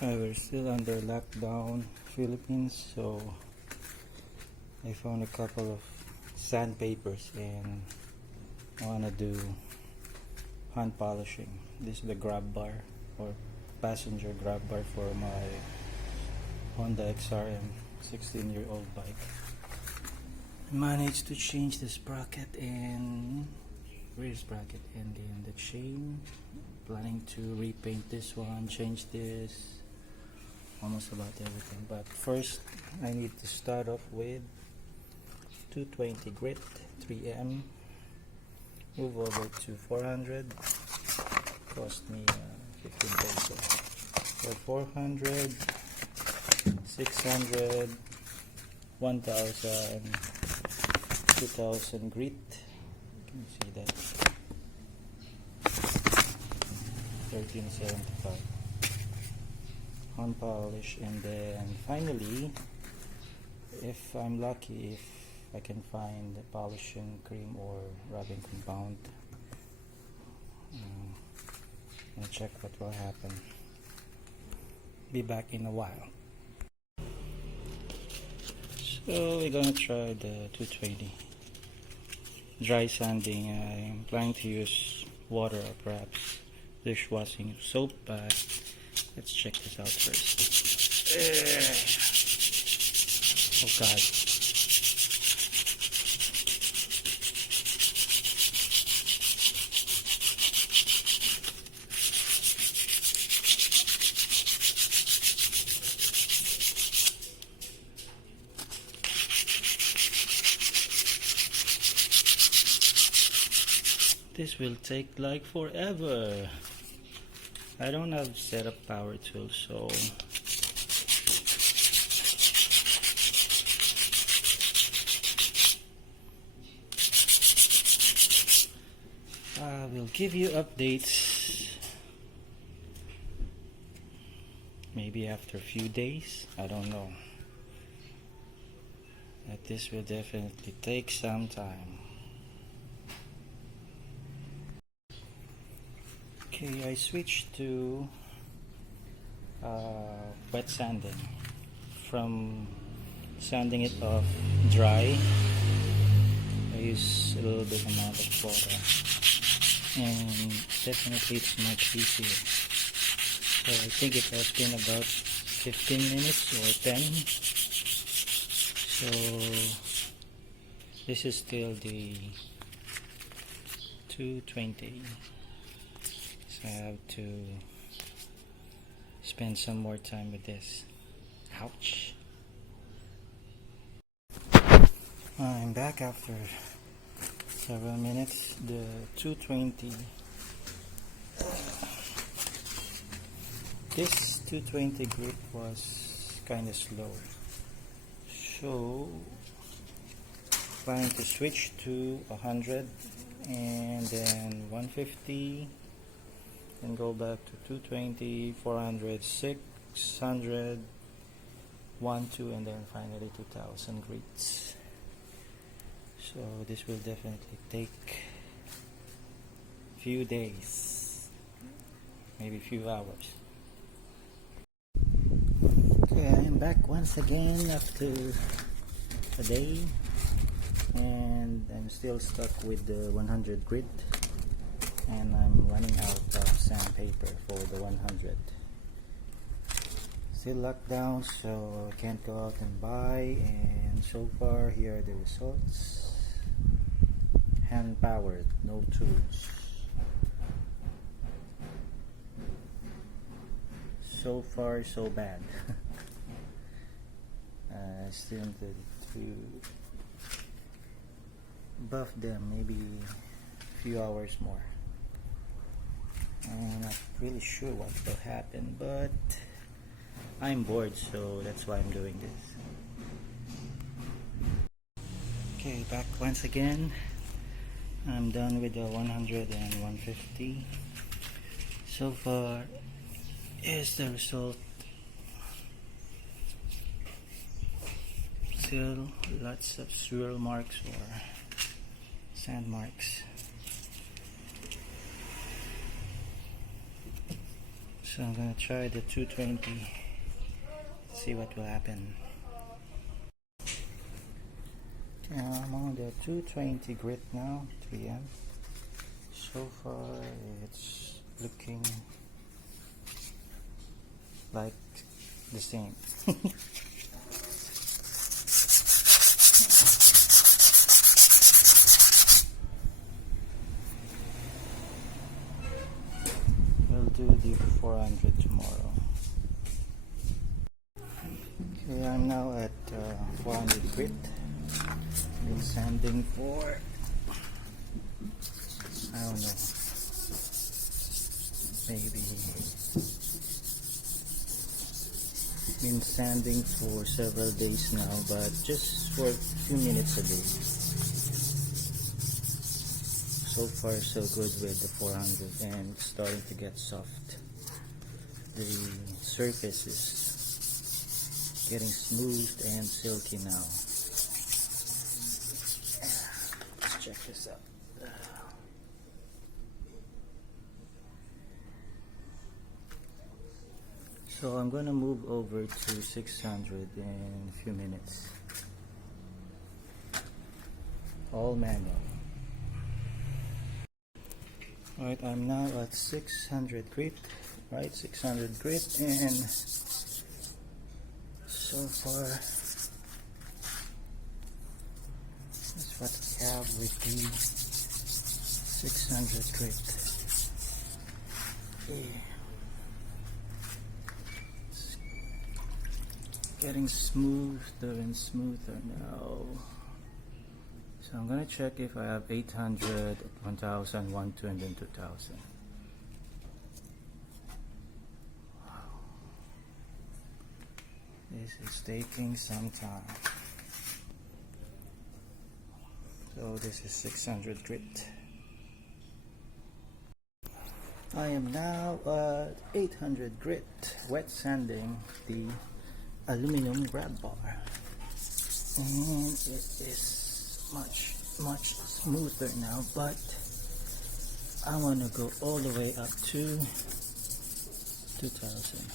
We're still under lockdown, Philippines, so I found a couple of sandpapers and I wanna do hand polishing. This is the grab bar or passenger grab bar for my Honda XRM 16-year-old bike. I managed to change the sprocket and rear sprocket and then the chain. Planning to repaint this one, change this, almost about everything. But first I need to start off with 220 grit 3M, move over to 400, cost me 15 pesos. So 400, 600, 1000, 2000 grit. Can you see that? 1375 hand polish, and then finally, if I'm lucky, if I can find a polishing cream or rubbing compound, and check what will happen. Be back in a while. So we're gonna try the 220 dry sanding. I'm planning to use water or perhaps dishwashing soap, but let's check this out first. Oh god. This will take like forever. I don't have set up power tools, so I will give you updates maybe after a few days. I don't know. But this will definitely take some time. Okay, I switched to wet sanding. From sanding it off dry, I use a little bit amount of water, and definitely it's much easier. So I think it has been about 15 minutes or 10. So this is still the 220. So I have to spend some more time with this. Ouch. I'm back after several minutes. The 220. This 220 grip was kind of slow. So planning to switch to 100 and then 150. And go back to 220, 400, 600, 1, 2, and then finally 2000 grits. So this will definitely take a few days, maybe a few hours. Okay, I am back once again after a day, and I'm still stuck with the 100 grit. And I'm running out of sandpaper for the 100. Still locked down, so I can't go out and buy. And so far, here are the results. Hand powered, no tools. So far, so bad. Still need to buff them, maybe a few hours more. I'm not really sure what will happen, but I'm bored, so that's why I'm doing this. Okay, back once again. I'm done with the 100 and 150. So far, is the result. Still lots of swirl marks or sand marks. So I'm gonna try the 220, see what will happen. Okay, I'm on the 220 grit now, 3M. So far it's looking like the same. We'll do the 400 tomorrow. Okay, I'm now at 400 grit. Been sanding for, I don't know, maybe been sanding for several days now, but just for a few minutes a day. So far so good with the 400, and it's starting to get soft. The surface is getting smooth and silky now. Let's check this out. So I'm gonna move over to 600 in a few minutes. All manual. Alright, I'm now at 600 grit, right? 600 grit, and so far that's what we have with the 600 grit. Yeah. It's getting smoother and smoother now. So I'm gonna check if I have 800, 1000, 1200, and 2000. Wow. This is taking some time. So this is 600 grit. I am now at 800 grit, wet sanding the aluminum grab bar. And it is much smoother now, but I want to go all the way up to 2000.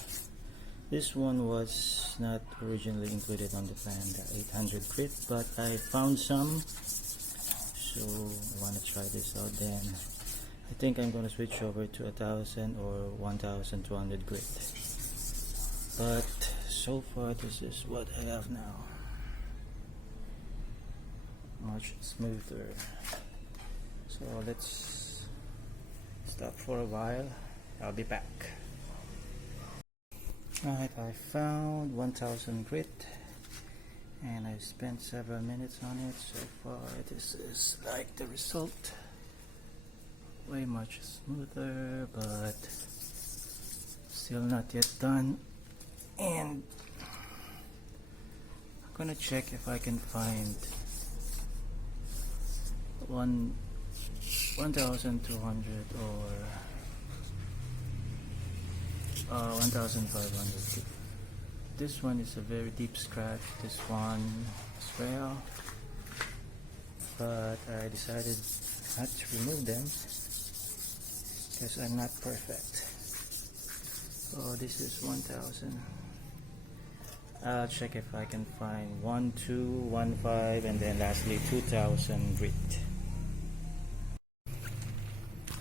This one was not originally included on the plan, the 800 grit, but I found some, so I want to try this out. Then I think I'm going to switch over to 1000 or 1200 grit, but so far this is what I have now. Much smoother. So let's stop for a while. I'll be back. Alright, I found 1000 grit and I spent several minutes on it. So far this is like the result. Way much smoother, but still not yet done. And I'm gonna check if I can find 1200 or 1500. This one is a very deep scratch, this one as well, but I decided not to remove them because I'm not perfect. So this is 1000. I'll check if I can find 1215 and then lastly 2000 grit.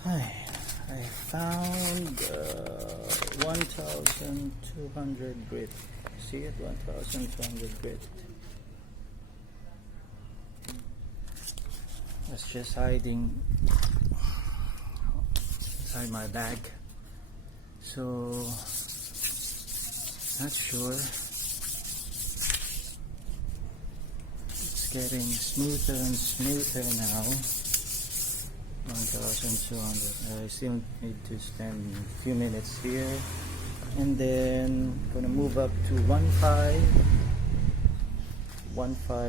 I found 1200 grit. See it? 1200 grit. It's just hiding inside my bag. So, not sure. It's getting smoother and smoother now. 1200. I still need to spend a few minutes here, and then gonna move up to 15,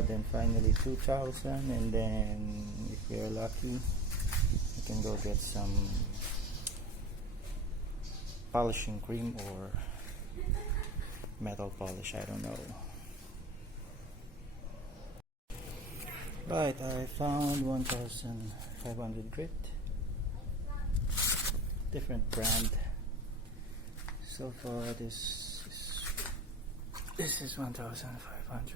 then finally 2000, and then if we're lucky we can go get some polishing cream or metal polish, I don't know. Right, I found 1500 grit, different brand. So far this is 1,500.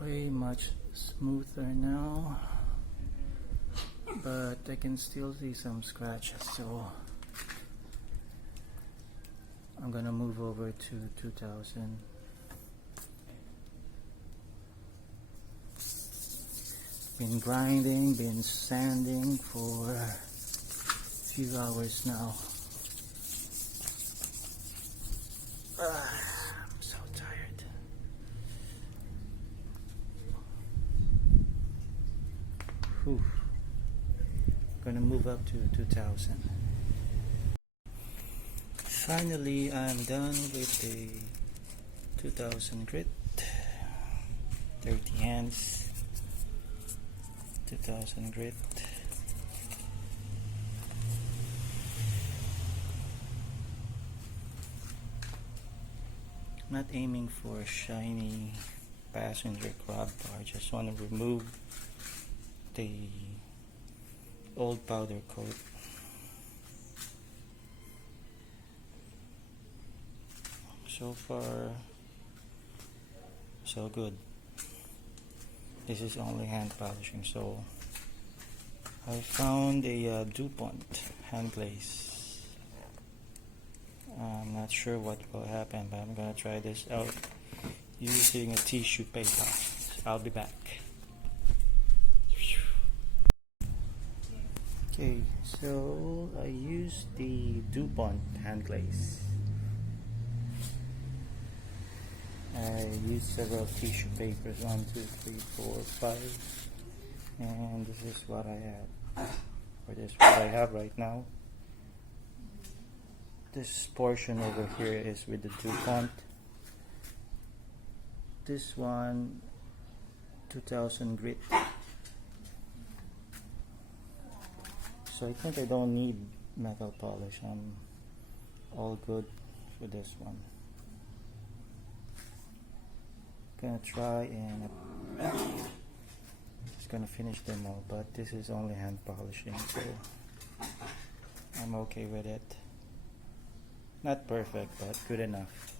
Way much smoother now, but I can still see some scratches, so I'm gonna move over to 2,000. Been grinding, been sanding for a few hours now. I'm so tired. Whew. Gonna move up to 2,000. Finally, I'm done with the 2,000 grit. 30 hands. 2,000 grit. Not aiming for a shiny passenger grab bar, just want to remove the old powder coat. So far so good. This is only hand polishing, so I found a dupont hand glaze. I'm not sure what will happen, but I'm gonna try this out using a tissue paper. I'll be back. Okay, so I used the dupont hand glaze. I used several tissue papers, 1, 2, 3, 4, 5, and this is what I had, or this is what I have right now. This portion over here is with the dupont. This one, 2,000 grit. So I think I don't need metal polish. I'm all good for this one. Gonna try and just gonna finish them all, but this is only hand polishing, so I'm okay with it. Not perfect, but good enough.